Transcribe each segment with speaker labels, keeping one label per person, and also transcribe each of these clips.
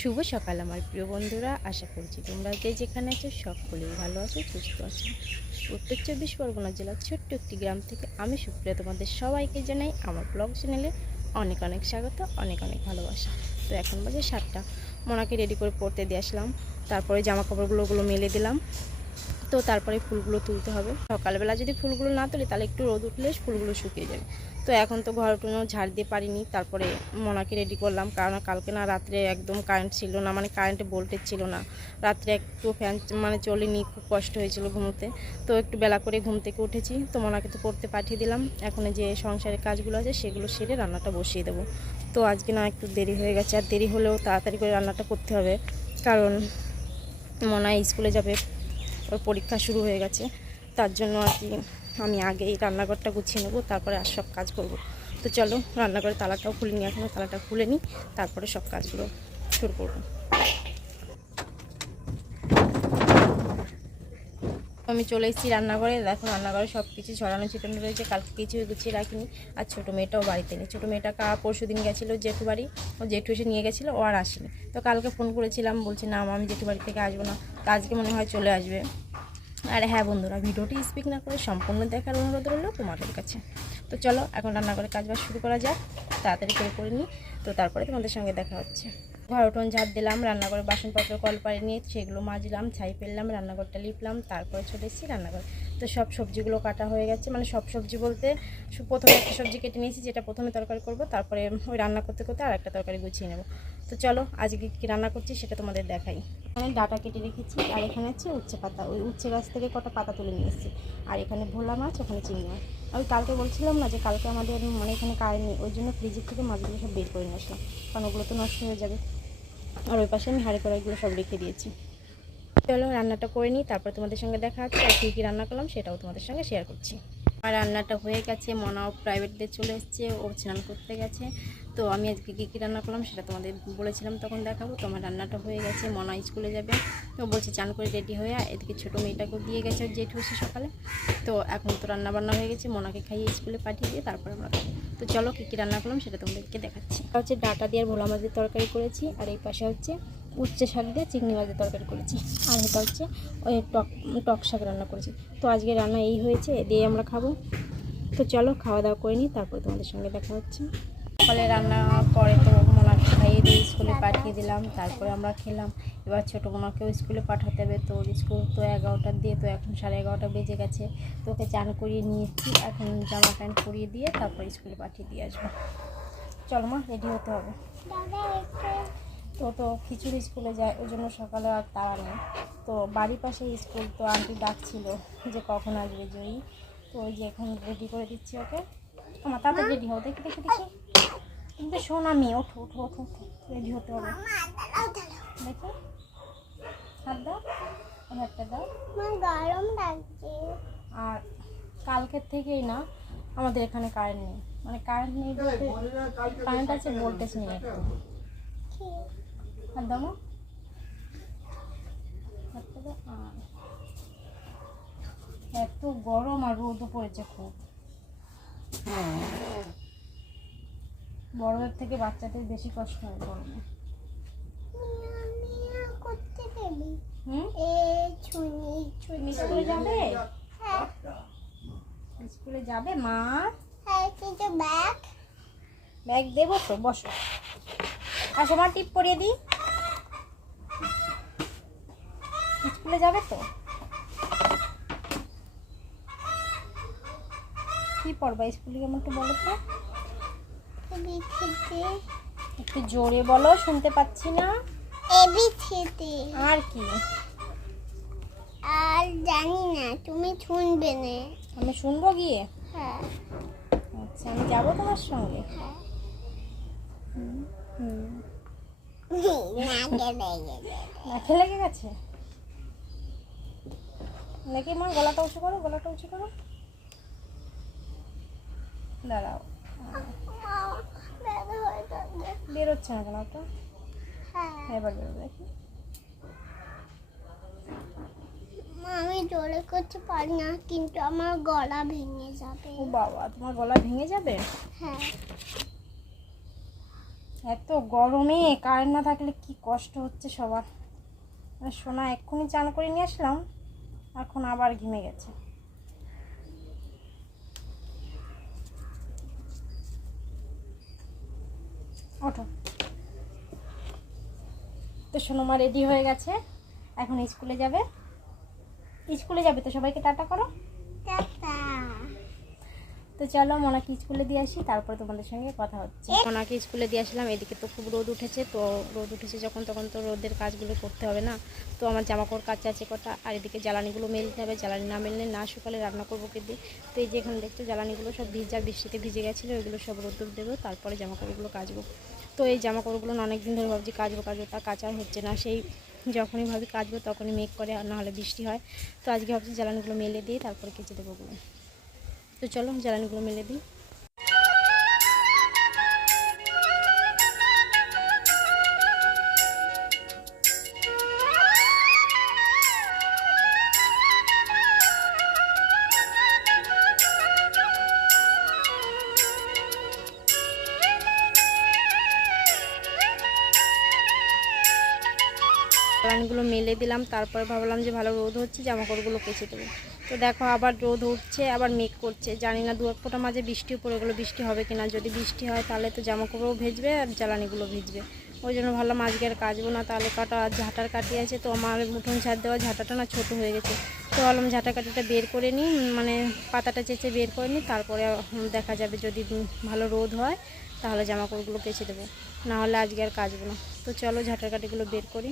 Speaker 1: শুভ সকাল আমার প্রিয় বন্ধুরা, আশা করছি তোমরা যে যেখানে আছো সকলেই ভালো আছো, সুস্থ আছো। উত্তর চব্বিশ পরগনা জেলার ছোট্ট একটি গ্রাম থেকে আমি সুপ্রিয়া তোমাদের সবাইকে জানাই আমার ব্লগ চ্যানেলে অনেক অনেক স্বাগত, অনেক অনেক ভালোবাসা। তো এখন বাজে সাতটা। মোনাকে রেডি করে পড়তে দিয়ে আসলাম। তারপরে জামা কাপড়গুলো ওগুলো মেলে দিলাম। তো তারপরে ফুলগুলো তুলতে হবে। সকালবেলা যদি ফুলগুলো না তুলি, তাহলে একটু রোদ উঠলে ফুলগুলো শুকিয়ে যাবে। তো এখন তো ঘর টুনো ঝাড় দিয়ে পারিনি, তারপরে মোনাকে রেডি করলাম। কারণ কালকে না রাত্রে একদম কারেন্ট ছিল না মানে কারেন্টে ভোল্টেজ ছিল না। রাত্রে একটু ফ্যান মানে চলেনি, খুব কষ্ট হয়েছিল ঘুমোতে। তো একটু বেলা করে ঘুম থেকে উঠেছি। তো মোনাকে তো পড়তে পাঠিয়ে দিলাম। এখন যে সংসারের কাজগুলো আছে, সেগুলো সেরে রান্নাটা বসিয়ে দেবো। তো আজকে না একটু দেরি হয়ে গেছে। আর দেরি হলেও তাড়াতাড়ি করে রান্নাটা করতে হবে। কারণ মনে স্কুলে যাবে। ওর পরীক্ষা শুরু হয়ে গেছে। তার জন্য আর কি আমি আগেই রান্নাঘরটা গুছিয়ে নেব, তারপরে আর সব কাজ করব। তো চলো, রান্নাঘরের তালাটাও খুলে নিই এখনও তালাটা খুলে নিই, তারপরে সব কাজগুলো শুরু করব। আমি চলে এসেছি রান্নাঘরে। দেখো রান্নাঘরে সব কিছু ছড়ানো ছিটানো রয়েছে। কালকে কিছু গুছিয়ে রাখিনি। আর ছোটো মেয়েটাও বাড়িতে নেই। ছোটো মেয়েটা কা পরশু দিন গেছিল জেঠু বাড়ি। ও জেঠু এসে নিয়ে গেছিল, ও আর আসেনি। তো কালকে ফোন করেছিলাম, বলছি, না আমি জেঠু বাড়ি থেকে আসব না। তো আজকে মনে হয় চলে আসবে। আর হ্যাঁ বন্ধুরা, ভিডিওটি স্পিক না করে সম্পূর্ণ দেখার অনুরোধ রইল তোমাদের কাছে। তো চলো, এখন রান্নাঘরে কাজবাজ শুরু করা যাক। তাড়াতাড়ি করে করে নিই। তো তারপরে তোমাদের সঙ্গে দেখা হচ্ছে। ঘর উঠোন ঝাড় দিলাম, রান্নাঘরে বাসনপত্র কল পাড়ে নিয়ে সেগুলো মাজলাম, ছাই ফেললাম, রান্নাঘরটা লিপলাম, তারপরে চলে এসেছি রান্নাঘর। তো সব সবজিগুলো কাটা হয়ে গেছে মানে সব সবজি বলতে প্রথমে একটা সবজি কেটে নিয়েছি, যেটা প্রথমে তরকারি করব, তারপরে ওই রান্না করতে করতে আর একটা তরকারি গুছিয়ে নেব। তো চলো, আজকে কী রান্না করছি সেটা তোমাদের দেখাই। এখানে ডাটা কেটে রেখেছি, আর এখানে হচ্ছে উচ্ছে পাতা। ওই উচ্ছে গাছ থেকে কটা পাতা তুলে নিয়ে এসেছি। আর এখানে ভোলা মাছ, ওখানে চিংড়ি মাছ। আমি কালকে বলছিলাম না যে কালকে আমাদের মানে এখানে কারেন্ট নেই, ওই জন্য ফ্রিজের থেকে মাছগুলো সব বের করে নিয়ে আসলাম। কারণ ওগুলো তো নষ্ট হয়ে যাবে। আর ওই পাশে আমি হাঁড়ি কড়াইগুলো সব রেখে দিয়েছি। চলো রান্নাটা করে নিই, তারপর তোমাদের সঙ্গে দেখা হচ্ছে আর কী কী রান্না করলাম সেটাও তোমাদের সঙ্গে শেয়ার করছি। আর রান্নাটা হয়ে গেছে, মনাও প্রাইভেটে চলে এসছে, ও স্নান করতে গেছে। তো আমি আজকে কী কী রান্না করলাম সেটা তোমাদের বলেছিলাম, তখন দেখাবো। তো আমার রান্নাটা হয়ে গেছে, মনা স্কুলে যাবে। তো বলছে চান করে রেডি হয়ে। এদিকে ছোটো মেয়েটাকেও দিয়ে গেছে জেঠু এসে সকালে। তো এখন তো রান্না বান্না হয়ে গেছে, মনাকে খাইয়ে স্কুলে পাঠিয়ে দিয়ে তারপরে আমরা তো চলো কী কী রান্না করলাম সেটা তোমাদেরকে দেখাচ্ছি। হচ্ছে ডাটা দিয়ে আর ভোলা মাছের তরকারি করেছি, আর এই পাশে হচ্ছে উচ্ছে শাক দিয়ে চিংড়ি মাছের তরকারি করেছি। আর এটা হচ্ছে ওই টক টক শাক রান্না করেছি। তো আজকে রান্না এই হয়েছে এ দিয়ে আমরা খাব। তো চলো খাওয়া দাওয়া করে নিই তারপরে তোমাদের সঙ্গে দেখা হচ্ছে। সকালে রান্না করে তো মোনাকে খাইয়ে দিয়ে স্কুলে পাঠিয়ে দিলাম তারপরে আমরা খেলাম। এবার ছোটো মোনাকেও স্কুলে পাঠাতে হবে তো স্কুল তো এগারোটার দিয়ে তো এখন সাড়ে এগারোটা বেজে গেছে। তো ওকে চান করিয়ে নিয়েছি এখন জামা প্যান্ট পরিয়ে দিয়ে তারপরে স্কুলে পাঠিয়ে দিয়ে আসব। চলো মা রেডি হতে হবে। তো তো খিচুড়ি স্কুলে যায়, ওই জন্য সকালে আর তাড়া নেই। তো বাড়ির পাশে স্কুল তো আন্টি ডাকছিল যে কখন আসবে জয়ী। তো ওই যে এখন রেডি করে দিচ্ছি ওকে। আমার তাড়াতাড়ি রেডি হও, দেখি দেখি দেখি। কিন্তু শোন আমি ওঠো ওঠো ওঠো রেডি হতে হবে। দেখি। হাত দাও হাতটা দাও।
Speaker 2: গরম লাগছে
Speaker 1: আর কালকের থেকেই না, আমাদের এখানে কারেন্ট নেই। মানে কারেন্ট নেই বলতে কারেন্ট আছে ভোল্টেজ নেই একটু। দাও। এত গরম আর রোদও পড়েছে খুব বড়দের থেকে বাচ্চাদের বেশি কষ্ট হয় গরমে. স্কুলে যাবে? স্কুলে যাবে, মা?
Speaker 2: ব্যাগ
Speaker 1: ব্যাগ দেবো তো, বসো। আসো, মা, টিপ পরিয়ে দিই। স্কুলে যাবে তো? কি পড়বা স্কুলে কেমন একটু বলো তো? একটু জোরে বলো শুনতে পাচ্ছি না।
Speaker 2: এবিসিডি।
Speaker 1: আর কি?
Speaker 2: আর জানি না তুমি শুনবে না।
Speaker 1: আমি শুনব গিয়ে?
Speaker 2: হ্যাঁ।
Speaker 1: আচ্ছা আমি যাব তোমার সঙ্গে?
Speaker 2: হ্যাঁ।
Speaker 1: হুম
Speaker 2: গেলে
Speaker 1: নাকে লেগে গেছে? নাকি মা গলাটা উঁচু করো গলাটা উঁচু করো। দাঁড়াও। বেরোচ্ছে না ওটা?
Speaker 2: হ্যাঁ।
Speaker 1: এবার বেরোবে দেখি।
Speaker 2: আমি জোরে করতে পারি না কিন্তু আমার গলা ভেঙে যাবে।
Speaker 1: ও বাবা তোমার গলা ভেঙে যাবে?
Speaker 2: হ্যাঁ।
Speaker 1: এত গরমে কারেন্ট না থাকলে কি কষ্ট হচ্ছে সবার। আর সোনা এক্ষুনি চান করে নিয়ে আসলাম। এখন আবার ঘিমে গেছে। ওঠো। তো সোনোমা রেডি হয়ে গেছে। এখন স্কুলে যাবে। স্কুলে যাবে তো সবাইকে টাটা করো। তো চলো মোনাকে স্কুলে দিয়ে আসি, তারপরে তোমাদের সঙ্গে কথা হচ্ছে। মোনাকে স্কুলে দিয়ে আসলাম, এদিকে তো খুব রোদ উঠেছে, তো রোদ উঠেছে যখন তখন তো রোদের কাজগুলো করতে হবে না। তো আমার জামা কাপড় কাচা আছে কটা, আর এদিকে জ্বালানিগুলো মেলতে হবে, জ্বালানি না মেললে না শুকালে রান্না করব কে দিয়ে। তো এই যে এখানে দেখছ জ্বালানিগুলো সব ভিজা বৃষ্টিতে ভিজে গেছিল ওইগুলো সব রোদ্দুর দেবো, তারপরে জামা কাপড়গুলো কাচবো। তো এই জামা কাপড়গুলো অনেক দিন ধরে ভাবছি কাচবো কাচবো, তা কাচা হচ্ছে না, সেই যখনই ভাবি কাচবো তখনই মেঘ করে আর নাহলে বৃষ্টি হয়। তো আজকে ভাবছি জ্বালানিগুলো মেলে দিয়ে তারপরে কেচে দেবো ওগুলো। তো চলো, জ্বালানিগুলো মেলে দিই। জ্বালানিগুলো মেলে দিলাম, তারপর ভাবলাম যে ভালো রোদ হচ্ছে জামা কাপড়গুলো কেচে দেবো। তো দেখো আবার রোদ উঠছে, আবার মেঘ করছে। জানি না দু এক ফোঁটা মাঝে বৃষ্টিও পড়ে গেলো। বৃষ্টি হবে কিনা? যদি বৃষ্টি হয়, তাহলে তো জামা কাপড়ও ভিজবে আর জ্বালানিগুলো ভিজবে। ওই জন্য ভাবলাম আজকে আর কাচবো না। তাহলে কাটা ঝাঁটার কাটি আছে, তো আমার মুঠোন ছাদ দেওয়া ঝাঁটাটা না ছোটো হয়ে গেছে। তো ভাবলাম ঝাঁটা কাটিটা বের করে নিই মানে পাতাটা চেঁচে বের করে নিই, তারপরে দেখা যাবে যদি ভালো রোদ হয়, তাহলে জামা কাপড়গুলো কেচে দেবো। না হলে আজকে আর কাচবো না। তো চলো ঝাঁটার কাটিগুলো বের করি।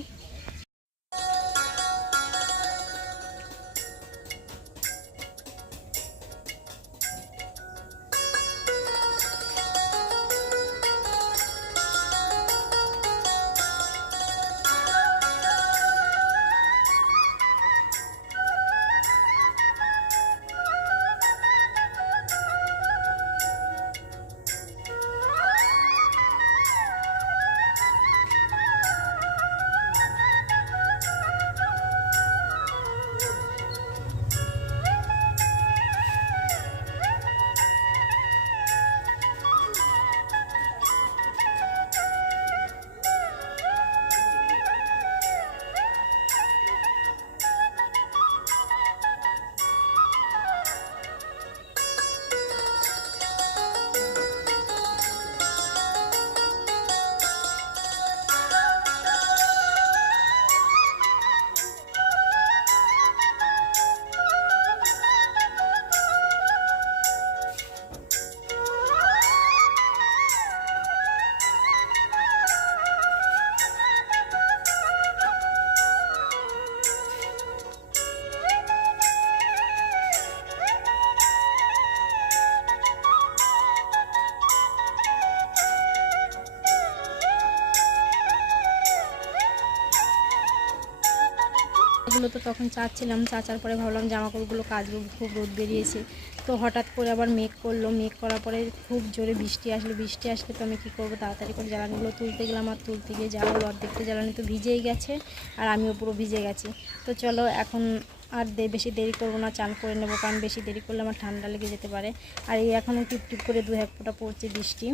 Speaker 1: এগুলো তো তখন চাচ্ছিলাম, চাচার পরে ভাবলাম জামা কাপড়গুলো কাচবো, খুব রোদ বেরিয়েছে। তো হঠাৎ করে আবার মেঘ করল, মেঘ করার পরে খুব জোরে বৃষ্টি আসলো, বৃষ্টি আসলে তো আমি কী করব? তাড়াতাড়ি করে জ্বালানিগুলো তুলতে গেলাম, আর তুলতে গিয়ে যা হলো অর্ধেকটা জ্বালানি তো ভিজেই গেছে, আর আমিও পুরো ভিজে গেছি। তো চলো এখন আর দে- বেশি দেরি করব না, চান করে নেব, কারণ বেশি দেরি করলে আমার ঠান্ডা লেগে যেতে পারে। আর এই এখনও টিপ টিপ করে দু এক ফোঁটা পড়ছে বৃষ্টি।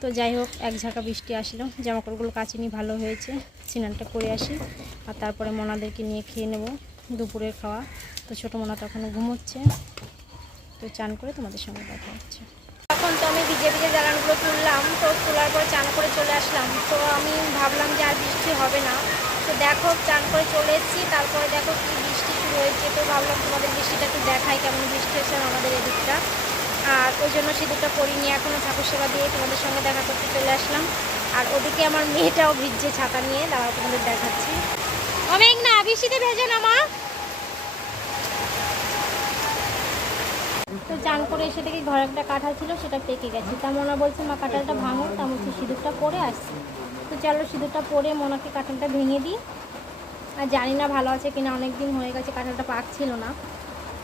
Speaker 1: তো যাই হোক, এক ঝাঁকা বৃষ্টি আসলো। জামা কাপড়গুলো কাচিনি ভালো হয়েছে। স্নানটা করে আসি। আর তারপরে মোনাদেরকে নিয়ে খেয়ে নেব দুপুরের খাওয়া। তো ছোটো মোনা তখনও ঘুমোচ্ছে। তো চান করে তোমাদের সঙ্গে দেখা হচ্ছে। এখন তো আমি ভিজে ভিজে জ্বালানগুলো তুললাম। তো তোলার পরে চান করে চলে আসলাম। তো আমি ভাবলাম যে আর বৃষ্টি হবে না। তো দেখো, চান করে চলে এসেছি। তারপরে দেখো কি বৃষ্টি শুরু হয়েছে। তো ভাবলাম তোমাদের বৃষ্টিটা একটু দেখাই কেমন বৃষ্টি হয়েছে আমাদের এদিকটা। আর ওই জন্য সিঁদুরটা পরিনি এখনও ঠাকুর সেবা দিয়ে তোমাদের সঙ্গে দেখা করতে চলে আসলাম। আর ওদিকে আমার মেয়েটাও ভিজছে ছাতা নিয়ে, দাঁড়াও তোমাদের দেখাচ্ছি। অমেঘ না বৃষ্টিতে ভেজে না, মা। তো চান করে এসে দেখি ঘরে একটা কাঁঠাল ছিল, সেটা পেকে গেছে। তা মোনা বলছে, মা, কাঁঠালটা ভাঙো তা বলছে সিঁদুরটা পরে আসছি। তো চলো সিঁদুরটা পরে মোনাকে কাঁঠালটা ভেঙে দিই। আর জানি না ভালো আছে কিনা অনেক দিন হয়ে গেছে কাঁঠালটা পাকছিল না।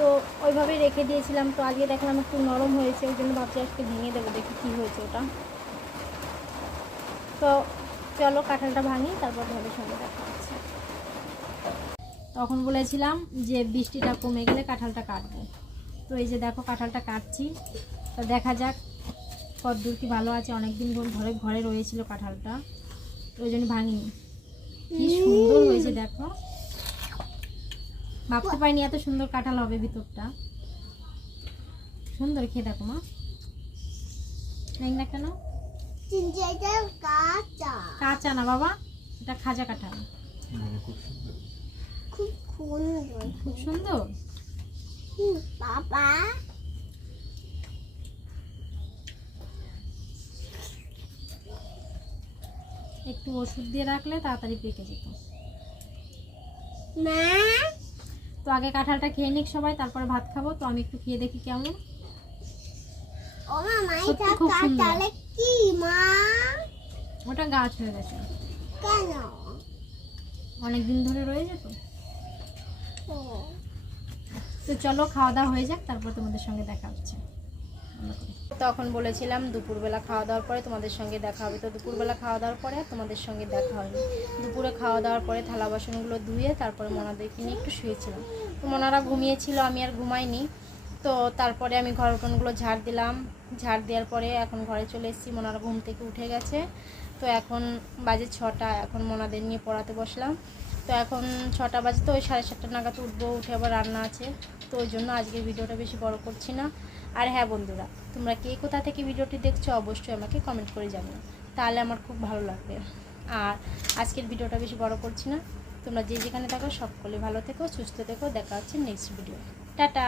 Speaker 1: তো ওইভাবেই রেখে দিয়েছিলাম। তো আজকে দেখলাম একটু নরম হয়েছে, ওই জন্য ভাবছি আজকে ভেঙে দেবো, দেখি কী হয়েছে ওটা। তো চলো কাঁঠালটা ভাঙি, তারপর তোমাদের সঙ্গে দেখা তখন বলেছিলাম যে বৃষ্টিটা কমে গেলে কাঁঠালটা কাটবো। তো এই যে দেখো কাঁঠালটা কাটছি, তো দেখা যাক কদ্দূর কি ভালো আছে। অনেকদিন ধরে ঘরে রয়েছিল কাঁঠালটা ওই জন্য ভাঙিনি। কি সুন্দর হয়েছে দেখো। ভাবতে পারিনি এত সুন্দর কাঁঠাল হবে ভিতরটা। সুন্দর খেয়ে দেখো মা। না কেন?
Speaker 2: কাঁচা।
Speaker 1: কাঁচা না বাবা এটা খাজা কাঁঠাল।
Speaker 2: খুব সুন্দর।
Speaker 1: খুব সুন্দর?
Speaker 2: হুম, বাবা।
Speaker 1: একটু ওষুধ দিয়ে রাখলে তাড়াতাড়ি পেকে যেত।
Speaker 2: মা।
Speaker 1: তো আগে কাঁঠালটা খেয়ে নিক সবাই তারপরে ভাত খাব। তো আমি একটু খেয়ে দেখি কেমন। খুব সুন্দর।
Speaker 2: মা?
Speaker 1: ওটা গাছ হয়ে গেছে।
Speaker 2: অনেকদিন
Speaker 1: অনেক দিন ধরে রয়েছে তো। তো চলো খাওয়া দাওয়া হয়ে যাক তারপর তোমাদের সঙ্গে দেখা হচ্ছে। তখন বলেছিলাম, দুপুরবেলা খাওয়া দাওয়ার পরে তোমাদের সঙ্গে দেখা হবে। তো দুপুরবেলা খাওয়া দাওয়ার পরে তোমাদের সঙ্গে দেখা হয়নি। দুপুরে খাওয়া দাওয়ার পরে থালা বাসনগুলো ধুয়ে তারপরে মনাদেরকে নিয়ে একটু শুয়েছিলাম। তো মনারা ঘুমিয়েছিল, আমি আর ঘুমাইনি। তো তারপরে আমি ঘর উঠোনগুলো ঝাড় দিলাম। ঝাড় দেওয়ার পরে এখন ঘরে চলে এসেছি, মনারা ঘুম থেকে উঠে গেছে। তো এখন বাজে ছটা, এখন মনাদের নিয়ে পড়াতে বসলাম। তো এখন ছটা বাজে, তো ওই সাড়ে সাতটা নাগাদ উঠবো, উঠে আবার রান্না আছে। তো ওই জন্য আজকের ভিডিওটা বেশি বড় করছি না। আর হ্যাঁ বন্ধুরা, তোমরা কে কোথা থেকে ভিডিওটি দেখছ অবশ্যই আমাকে কমেন্ট করে জানিও। তাহলে আমার খুব ভালো লাগবে। আর আজকের ভিডিওটা বেশি বড় করছি না। তোমরা যে যেখানে থাকো, সকলে ভালো থেকো, সুস্থ থেকো। দেখা হচ্ছে নেক্সট ভিডিও টাটা।